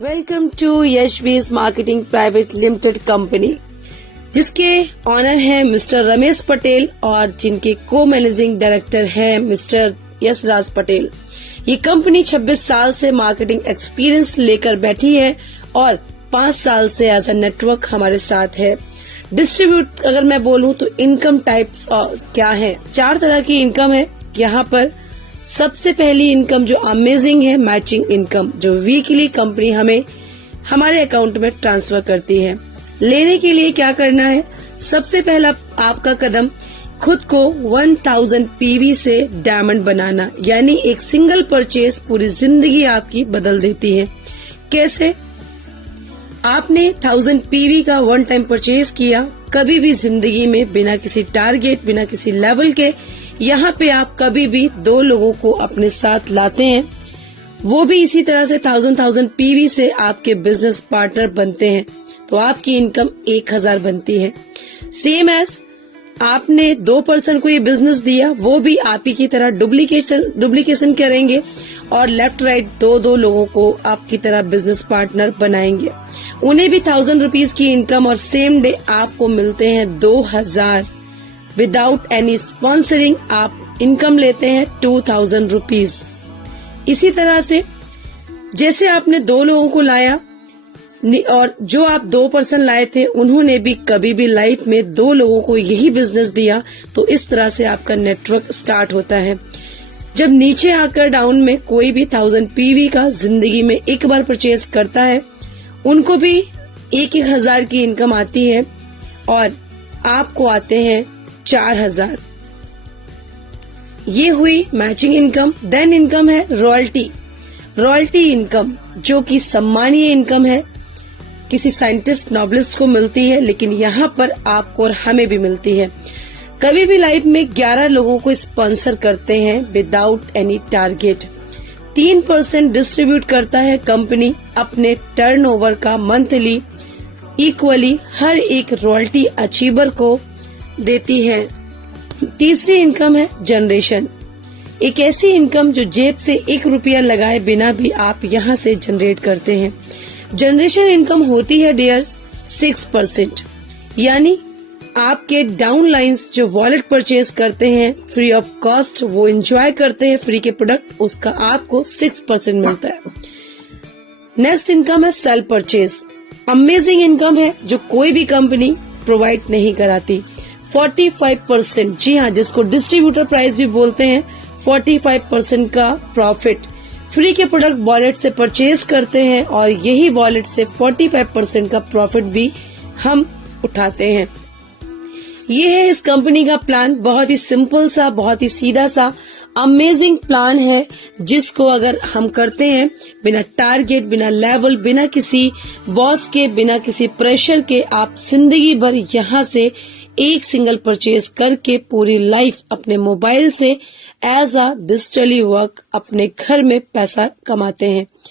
Welcome to यशवीज marketing private limited company, जिसके honour हैं mister Ramesh Patel और जिनके को मैनेजिंग डायरेक्टर हैं मिस्टर यशराज पटेल। ये कंपनी 26 साल से मार्केटिंग एक्सपीरियंस लेकर बैठी है और 5 साल से एज अ नेटवर्क हमारे साथ है। डिस्ट्रीब्यूट अगर मैं बोलूं तो इनकम टाइप्स क्या है, 4 तरह की इनकम है यहाँ पर। सबसे पहली इनकम जो अमेजिंग है, मैचिंग इनकम, जो वीकली कंपनी हमें हमारे अकाउंट में ट्रांसफर करती है। लेने के लिए क्या करना है, सबसे पहला आपका कदम खुद को 1000 पीवी से डायमंड बनाना, यानी एक सिंगल परचेज पूरी जिंदगी आपकी बदल देती है। कैसे? आपने 1000 पीवी का वन टाइम परचेज किया, कभी भी जिंदगी में बिना किसी टारगेट, बिना किसी लेवल के, यहाँ पे आप कभी भी 2 लोगों को अपने साथ लाते हैं, वो भी इसी तरह से 1000 पीवी से आपके बिजनेस पार्टनर बनते हैं, तो आपकी इनकम 1000 बनती है। सेम एज आपने 2 पर्सन को ये बिजनेस दिया, वो भी आप ही की तरह डुप्लीकेशन करेंगे और लेफ्ट राइट 2 लोगों को आपकी तरह बिजनेस पार्टनर बनाएंगे। उन्हें भी 1000 रुपीज की इनकम और सेम डे आपको मिलते हैं 2000। विदाउट एनी स्पॉन्सरिंग आप इनकम लेते हैं 2000 रुपीज। इसी तरह से जैसे आपने 2 लोगों को लाया और जो आप 2 पर्सन लाए थे उन्होंने भी कभी भी लाइफ में 2 लोगों को यही बिजनेस दिया, तो इस तरह से आपका नेटवर्क स्टार्ट होता है। जब नीचे आकर डाउन में कोई भी 1000 पीवी का जिंदगी में एक बार परचेज करता है, उनको भी 1000 की इनकम आती है और आपको आते हैं 4000। ये हुई मैचिंग इनकम। देन इनकम है रॉयल्टी इनकम, जो कि सम्मानीय इनकम है, किसी साइंटिस्ट नॉबलिस्ट को मिलती है, लेकिन यहाँ पर आपको और हमें भी मिलती है। कभी भी लाइफ में 11 लोगों को स्पॉन्सर करते हैं विदाउट एनी टारगेट। 3% डिस्ट्रीब्यूट करता है कंपनी अपने टर्नओवर का मंथली, इक्वली हर एक रॉयल्टी अचीवर को देती है। तीसरी इनकम है जनरेशन, एक ऐसी इनकम जो जेब से 1 रुपया लगाए बिना भी आप यहाँ से जनरेट करते हैं। जनरेशन इनकम होती है डियर्स 6%, यानी आपके डाउन लाइन्स जो वॉलेट परचेज करते हैं फ्री ऑफ कॉस्ट, वो एंजॉय करते हैं फ्री के प्रोडक्ट, उसका आपको 6% मिलता है। नेक्स्ट इनकम है सेल परचेज, अमेजिंग इनकम है जो कोई भी कंपनी प्रोवाइड नहीं कराती। 45%, जी हाँ, जिसको डिस्ट्रीब्यूटर प्राइस भी बोलते हैं, 45% का प्रॉफिट फ्री के प्रोडक्ट वॉलेट से परचेज करते हैं और यही वॉलेट से 45% का प्रॉफिट भी हम उठाते हैं। ये है इस कंपनी का प्लान, बहुत ही सिंपल सा, बहुत ही सीधा सा, अमेजिंग प्लान है, जिसको अगर हम करते हैं बिना टारगेट, बिना लेवल, बिना किसी बॉस के, बिना किसी प्रेशर के, आप जिंदगी भर यहाँ से एक सिंगल परचेज करके पूरी लाइफ अपने मोबाइल से एज अ डिजिटली वर्क अपने घर में पैसा कमाते हैं।